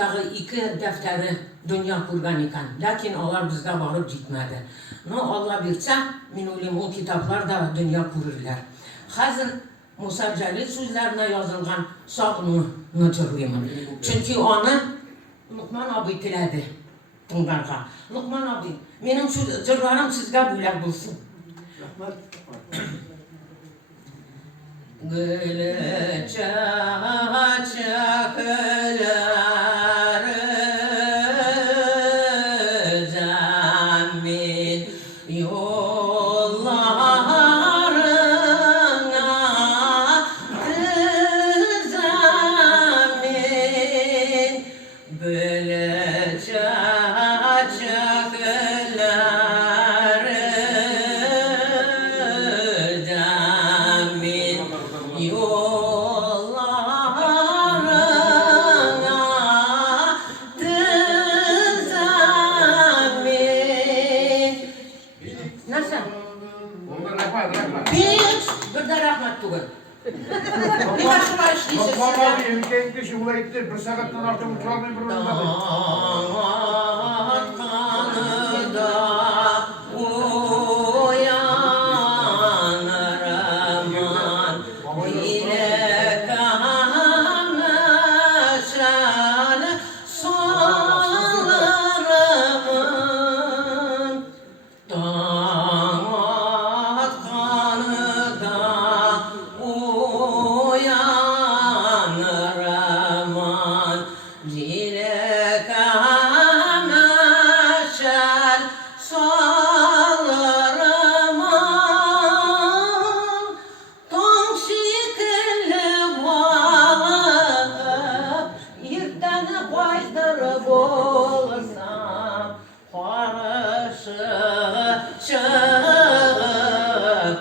Tağı 2 defteri dünya kurban iken. Lakin onlar bizde varıp gitmedi. No Allah bilse minulim o kitaplar da dünya kururlar. Hazır Musa Celil sözlerine yazılgan sabunu nıcırlıyım. Çünkü onu Lukman abi tiledi. Bunlarga. Lukman abi, benim şu cırlarım sizge büyük bulsun. Gülü çakçakları zemin yollarına zemin gülü çakçakları zemin yollarına düzemin. Nasıl? Hiç bir de rahmet tuğun. Bir başıma işleyse Lokman sizler. abi ülkeye gitti, şuvula gitti. Bir sakattan artık uçağın bir Damat kanıda uyanır aman ile kameşel solarımın damat kanıda uyanır aman Dile kameşel solarımın Ton şekilli bağlıp Yırttanı koydurup olursam Karışı çıkıp